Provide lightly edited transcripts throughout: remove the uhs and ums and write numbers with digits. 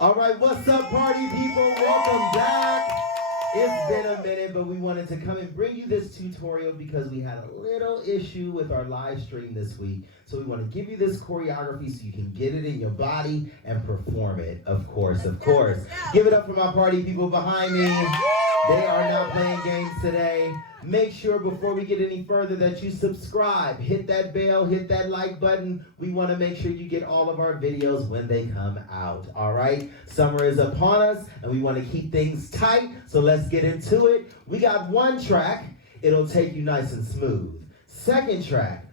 All right, what's up, party people? Welcome back. It's been a minute, but we wanted to come and bring you this tutorial because we had a little issue with our live stream this week. So we want to give you this choreography so you can get it in your body and perform it, of course, of course. Give it up for my party people behind me. They are not playing games today. Make sure before we get any further that you subscribe, hit that bell, hit that like button. We want to make sure you get all of our videos when they come out, all right? Summer is upon us, and we want to keep things tight, so let's get into it. We got one track. It'll take you nice and smooth. Second track,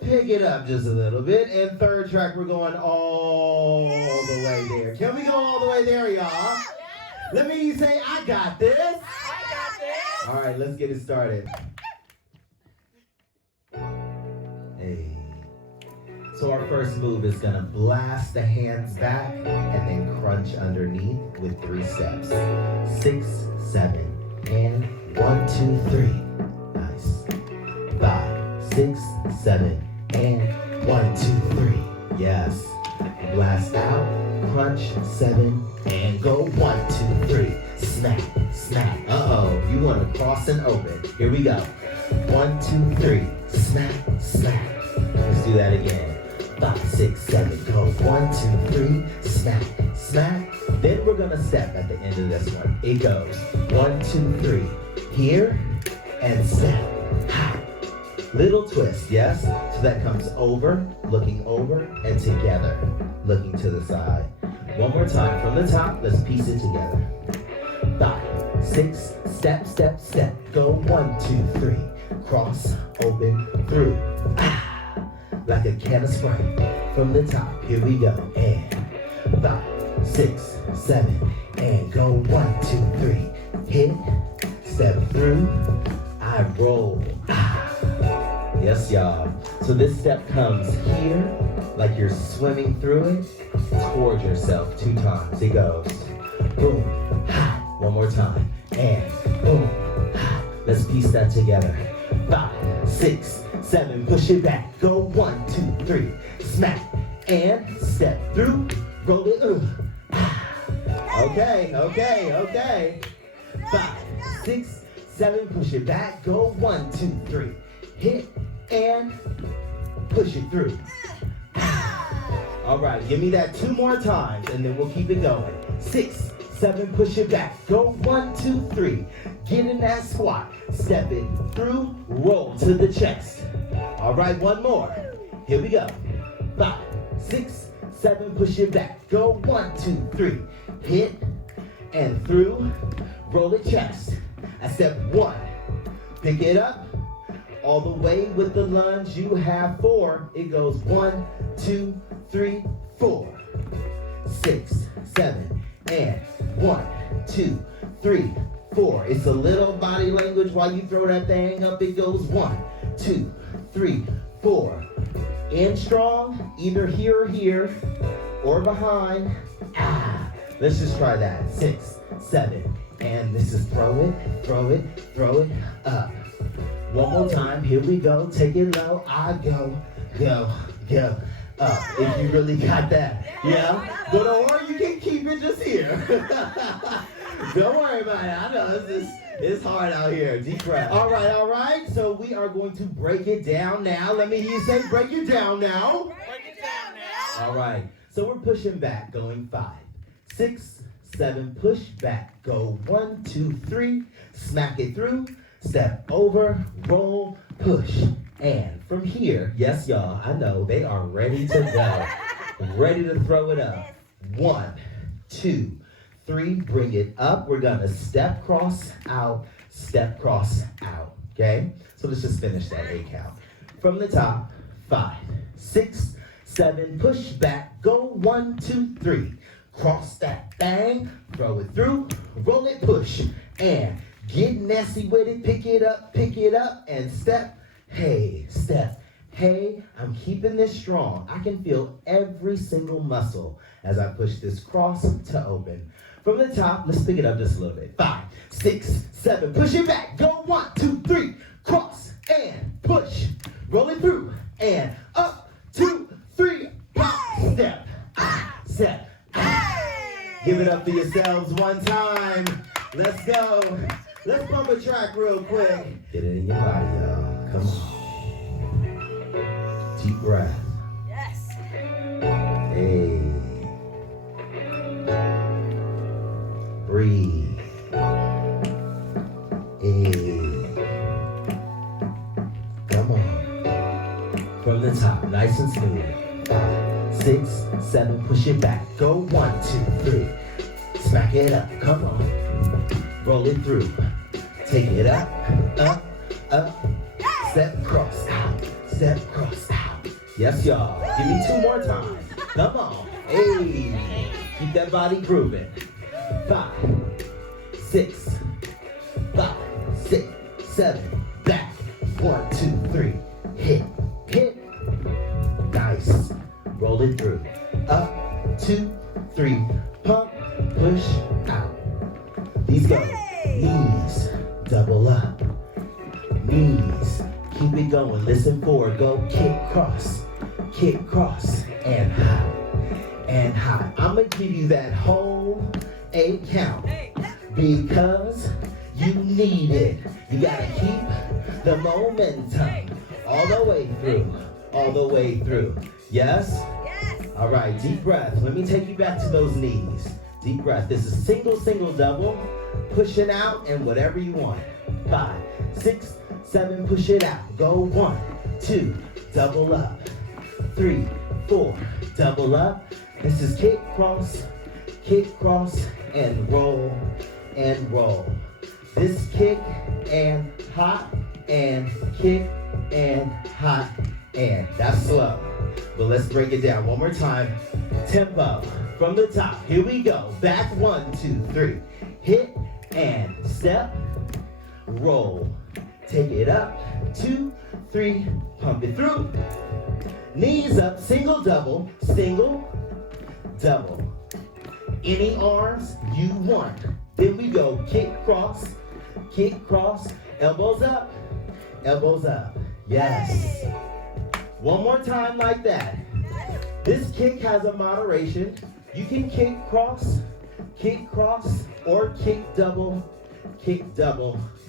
pick it up just a little bit. And third track, we're going all the way there. Can we go all the way there, y'all? Let me say, I got this. I got this. All right, let's get it started. Hey. So our first move is gonna blast the hands back and then crunch underneath with 3 steps. 6, 7, and 1, 2, 3. Nice. 5, 6, 7, and 1, 2, 3. Yes. Blast out, crunch, 7, and go 1, 2, 3. Snap, snap. Uh-oh, you want to cross and open. Here we go. 1, 2, 3. Snap, snap. Let's do that again. 5, 6, 7. Go 1, 2, 3. Snap, snap. Then we're gonna step at the end of this one. It goes 1, 2, 3. Here and snap. Ha. Little twist, yes? So that comes over, looking over, and together, looking to the side. One more time from the top, let's piece it together. 5, 6, step, step, step. Go 1, 2, 3. Cross, open, through. Ah, like a can of Sprite. From the top, here we go. And 5, 6, 7, and go 1, 2, 3. Hit, step through. I roll. Ah. Yes, y'all. So this step comes here, like you're swimming through it, towards yourself 2 times. It goes boom, ha. One more time, and boom, ha. Let's piece that together. 5, 6, 7, push it back. Go 1, 2, 3, smack, and step through, roll it, Okay, okay, okay. 5, 6, 7, push it back. Go 1, 2, 3, hit, and push it through. All right, give me that 2 more times, and then we'll keep it going. 6, 7, push it back. Go 1, 2, 3. Get in that squat. Step it through, roll to the chest. All right, one more. Here we go. 5, 6, 7, push it back. Go 1, 2, 3. Hit and through, roll it chest. At step 1, pick it up. All the way with the lunge, you have 4. It goes 1, 2, 3, 4. 6, 7, and 1, 2, 3, 4. It's a little body language while you throw that thing up. It goes 1, 2, 3, 4. In strong, either here or behind. Ah, let's just try that. 6, 7, and this is throw it, throw it, throw it up. One more time, here we go, take it low, I go, go, go, up. If you really got that, yeah? But or you can keep it just here. Don't worry about it, I know it's hard out here, deep breath. All right, so we are going to break it down now. Let me hear you say, break it down now. Break it down now. All right, so we're pushing back, going 5, 6, 7, push back, go 1, 2, 3, smack it through. Step over, roll, push, and from here, yes, y'all, I know, they are ready to go. Ready to throw it up. 1, 2, 3, bring it up. We're gonna step, cross, out, okay? So let's just finish that 8 count. From the top, 5, 6, 7, push back, go 1, 2, 3. Cross that thing, throw it through, roll it, push, and get nasty with it, pick it up, and step, hey, step, hey. I'm keeping this strong. I can feel every single muscle as I push this cross to open. From the top, let's pick it up just a little bit. 5, 6, 7, push it back. Go 1, 2, 3, cross and push. Roll it through and up, 2, 3, pop, step, step. Give it up for yourselves one time. Let's go. Let's bump a track real quick. Get it in your body, y'all. Come on. Deep breath. Yes. Hey. Breathe. Hey. Come on. From the top, nice and smooth. 5, 6, 7, push it back. Go 1, 2, 3. Smack it up, come on. Roll it through. Take it up, up, up. Step, cross, out. Step, cross, out. Yes, y'all. Give me 2 more times. Come on. Hey. Keep that body grooving. 5, 6, 5, 6, 7. Back. 1, 2, 3. Hit, hit. Nice. Roll it through. Up, 2, 3. Pump, push, out. These go. Knees, double up. Knees, keep it going. Listen forward. Go kick, cross, and high, and high. I'm gonna give you that whole 8 count because you need it. You gotta keep the momentum all the way through, all the way through. Yes? All right, deep breath. Let me take you back to those knees. Deep breath. This is single, single, double. Pushing out and whatever you want. 5, 6, 7, push it out. Go 1, 2, double up. 3, 4, double up. This is kick, cross, and roll, and roll. This kick and hot, and kick and hot, and that's slow. But let's break it down one more time. Tempo from the top. Here we go. Back 1, 2, 3. Hit and step, roll. Take it up. 2, 3. Pump it through. Knees up. Single, double. Any arms you want. Then we go kick, cross, elbows up, elbows up. Yes. One more time like that. This kick has a moderation. You can kick, cross, or kick double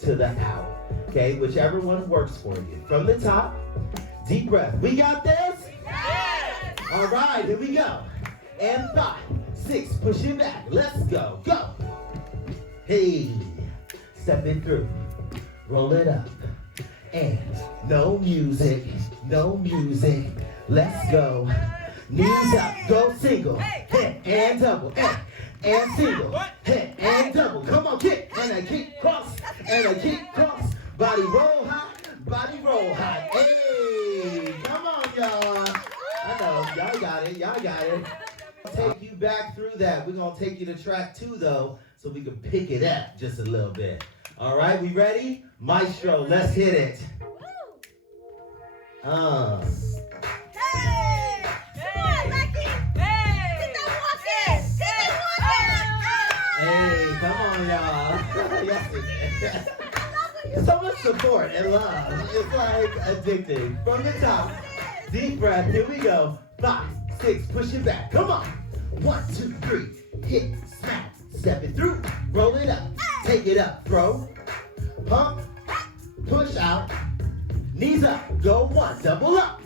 to the out. Okay, whichever one works for you. From the top, deep breath. We got this? Yes. All right, here we go. And 5, 6, push it back. Let's go, go. Hey, step it through. Roll it up. And no music. Let's go. Knees up, go single. Hit and double. And single. Hit and double. Come on, kick. And a kick cross. Body roll high. Hey, come on, y'all. I know, y'all got it. Take you back through that. We're going to take you to track 2, though, so we can pick it up just a little bit. All right, we ready? Maestro, let's hit it. Hey! Hey! Lucky! Hey! Get that walk in! Hey, come on, y'all. Yes, so much support and love. It's like addicting. From the top, deep breath. Here we go. 5, 6, push it back. Come on. 1, 2, 3. Hit, smack, step it through. Roll it up. Take it up. Throw. Pump. Push out. Knees up. Go 1. Double up.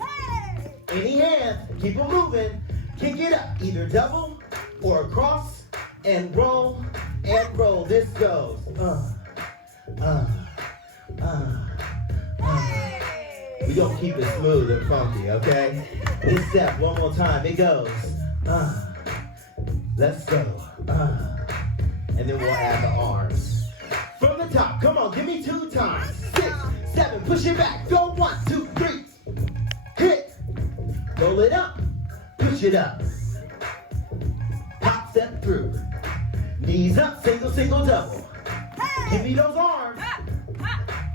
Any hands. Keep them moving. Kick it up. Either double or cross and roll and roll. This goes. We gonna keep it smooth and funky, okay? This step, one more time, it goes. Let's go. And then we'll add the arms. From the top, come on, give me 2 times. 6, 7, push it back. Go 1, 2, 3. Hit. Roll it up. Push it up. Hop step through. Knees up, single, double. Give me those arms.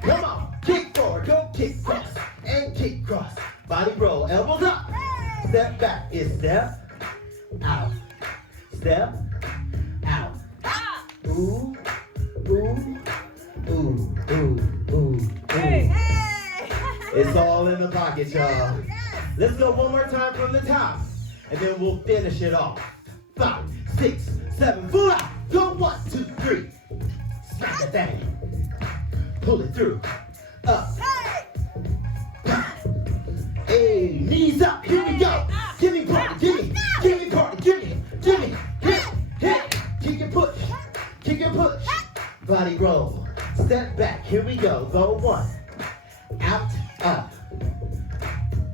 Come on. Kick forward, go kick cross, and kick cross. Body roll, elbows up. Step back, it's step out. Step out. Ooh, ooh, ooh, ooh, ooh, ooh. It's all in the pocket, y'all. Let's go one more time from the top, and then we'll finish it off. 5, 6, 7, full out. Go 1, 2, 3. Smack that thing. Pull it through. Up. Hey, knees up. Here we go. Give me party. Give me party. Give me. Hit. Kick and push. Kick and push. Body roll. Step back. Here we go. Go 1. Out, up.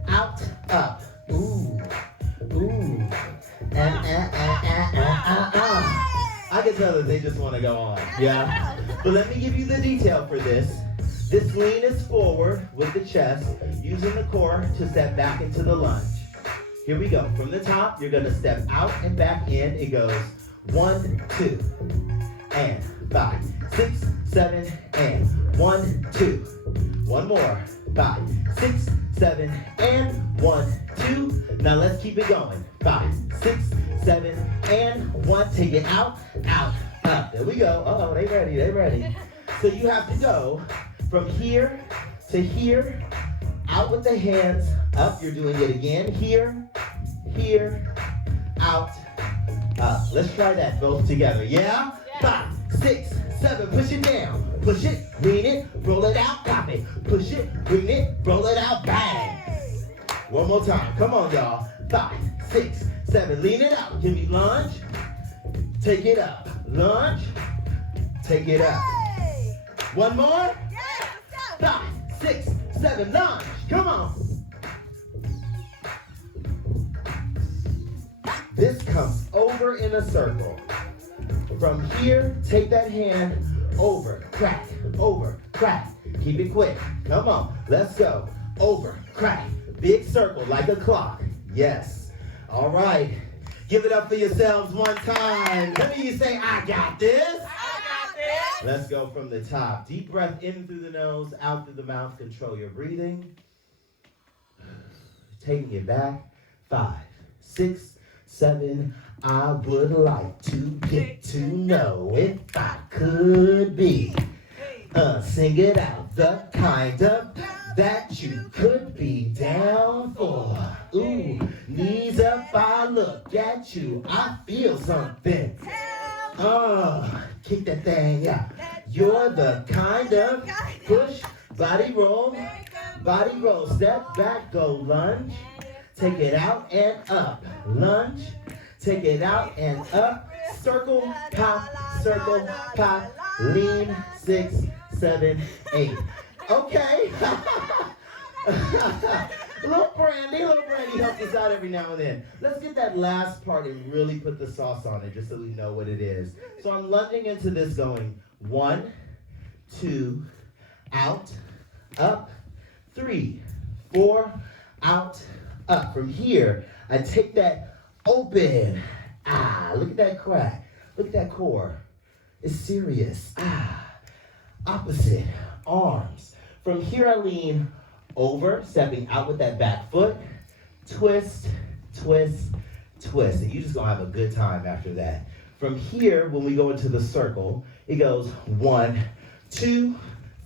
Out, up. Ooh. I can tell that they just want to go on. Yeah. But let me give you the detail for this. This lean is forward with the chest, using the core to step back into the lunge. Here we go. From the top, you're going to step out and back in. It goes 1, 2, and 5, 6, 7, and 1, 2. One more. 5, 6, 7, and 1, 2. Now let's keep it going. 5, 6, 7, and 1. Take it out, up. There we go. Uh-oh, they ready. So you have to go from here to here, out with the hands, up. You're doing it again. Here, out, up. Let's try that both together. Yeah? 5, 6, 7. Push it down. Push it, lean it, roll it out, pop it. Push it, lean it, roll it out, bang. One more time. Come on, y'all. 5, 6, 7. Lean it out. Give me lunge. Take it up. Lunge. Take it up. One more. 5, 6, 7. Lunge. Come on. This comes over in a circle. From here, take that hand over, crack. Keep it quick. Come on. Let's go. Over, crack. Big circle like a clock. Yes. All right. Give it up for yourselves one time. Let me say, I got this. Let's go from the top. Deep breath in through the nose, out through the mouth. Control your breathing. Taking it back. 5, 6, 7. I would like to get to know if I could be. Sing it out. The kind of that you could be down for. Ooh, knees up, I look at you. I feel something. Kick that thing out. You're the kind of push, body roll, step back, go lunge, take it out and up, lunge, take it out and up, circle, pop, lean, 6, 7, 8. Okay. Little Brandy helps us out every now and then. Let's get that last part and really put the sauce on it just so we know what it is. So I'm lunging into this going 1, 2, out, up, 3, 4, out, up. From here, I take that open. Look at that crack. Look at that core. It's serious. Opposite, arms. From here, I lean over, stepping out with that back foot. Twist. And you're just gonna have a good time after that. From here, when we go into the circle, it goes 1, 2,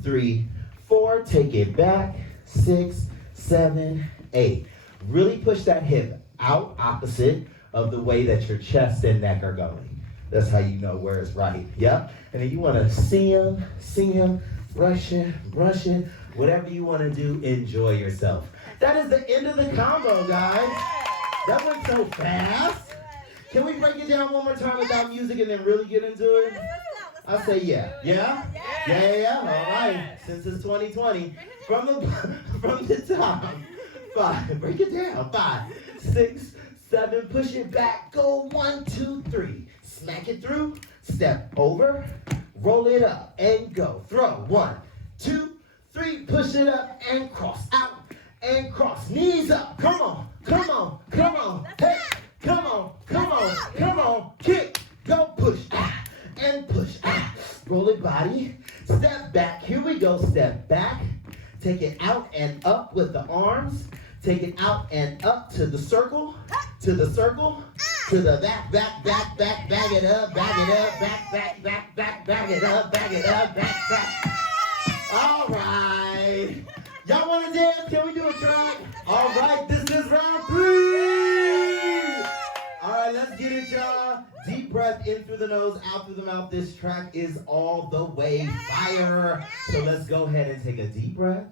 3, 4. Take it back. 6, 7, 8. Really push that hip out opposite of the way that your chest and neck are going. That's how you know where it's right. Yep. And then you want to see them, brushing, whatever you want to do, enjoy yourself. That is the end of the combo, guys. That went so fast. Can we break it down one more time without music and then really get into it? I say yeah. Yeah? Yeah. All right. Since it's 2020, from the top. 5. Break it down. 5, 6, 7. Push it back. Go 1, 2, 3. Smack it through. Step over. Roll it up and go. Throw. 1, 2, 3. Push it up and cross. Out and cross. Knees up. Come on. Hey. Come on. Kick. Go. Push. And push. Roll it body. Step back. Here we go. Step back. Take it out and up with the arms. Take it out and up to the circle. To the back, back it up, back, All right. Y'all want to dance? Can we do a track? All right, this is round 3. All right, let's get it, y'all. Deep breath in through the nose, out through the mouth. This track is all the way fire. So let's go ahead and take a deep breath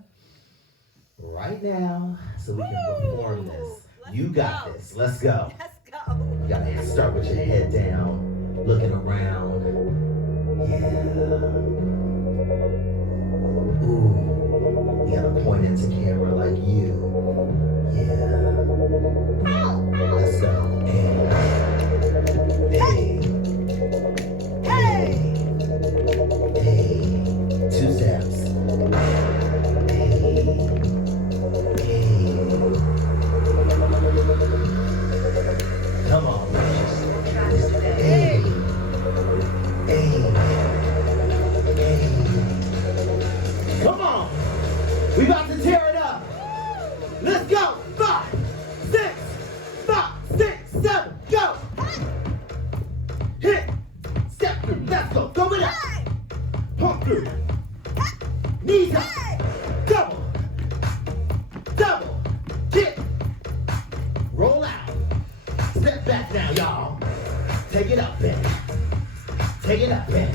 right now so we can perform this. You got this. Let's go. Let's go. You gotta start with your head down, looking around. Yeah. Ooh. You gotta point into camera like you. Yeah. Let's go. Hey. Hey. Hey. 2 steps. Hey. Hey. Come on. Hey. Hey. Hey. Come on. We about to tear it up. Let's go. 5, 6, 5, 6, 7, go. Hit. Step through. Let's go. Throw it up. Pump through. Knees up. Double. Double. Kick. Roll out. Step back now, y'all. Take it up, man. Take it up, man.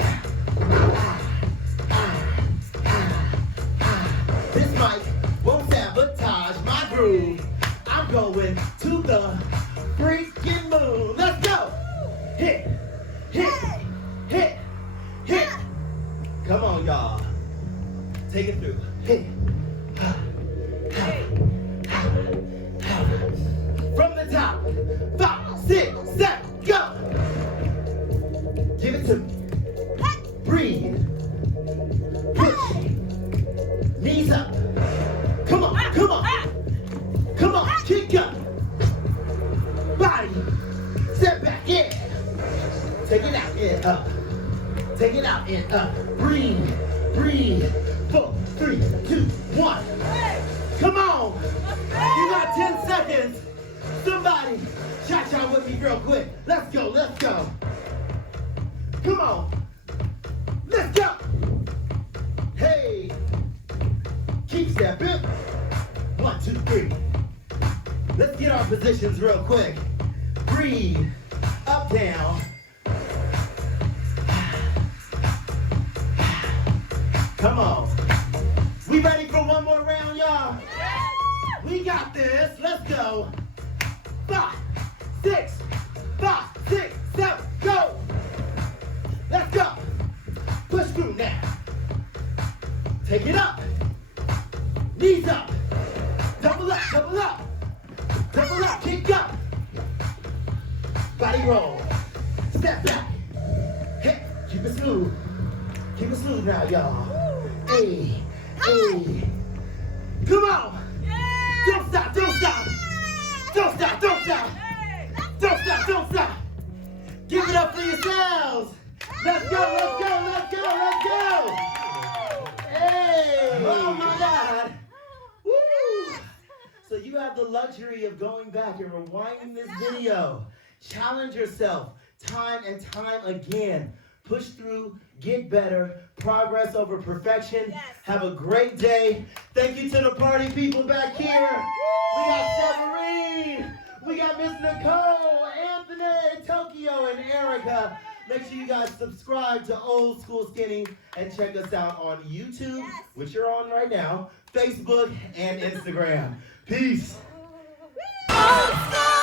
This mic won't sabotage my groove. I'm going to the freaking moon. Let's go. Hit, hit, hit, hit. Come on, y'all. Take it through. Hit. From the top. 5, 6, 7, go. Give it to me. Breathe. Push. Knees up. Come on, come on. Come on, kick up. Body. Step back in. Take it out and up. Take it out and up. Breathe. Breathe. 4, 3, 2, 1. Come on. You got 10 seconds. Somebody cha-cha with me real quick. Let's go, let's go. Come on. Let's go. Hey. Keep stepping. 1, 2, 3. Let's get our positions real quick. Breathe. Up, down. Come on. We ready for one more round, y'all? We got this. Let's go. 5, 6, 5, 6, 7, go. Let's go. Push through now. Take it up. Knees up. Double up, double up. Double up, kick up. Body roll. Step back. Hey, keep it smooth. Keep it smooth now, y'all. Hey, hey. Come on. Don't stop, don't stop. Don't stop, don't stop. Don't stop, don't stop. Give it up for yourselves. Let's go, let's go, let's go, let's go. Hey, oh my God. Woo. So you have the luxury of going back and rewinding this video. Challenge yourself time and time again. Push through, get better, progress over perfection. Yes. Have a great day. Thank you to the party people back here. We got Severine. We got Miss Nicole, Anthony, Tokyo, and Erica. Make sure you guys subscribe to Old School Skinny and check us out on YouTube, Yes. which you're on right now, Facebook, and Instagram. Peace. Old school!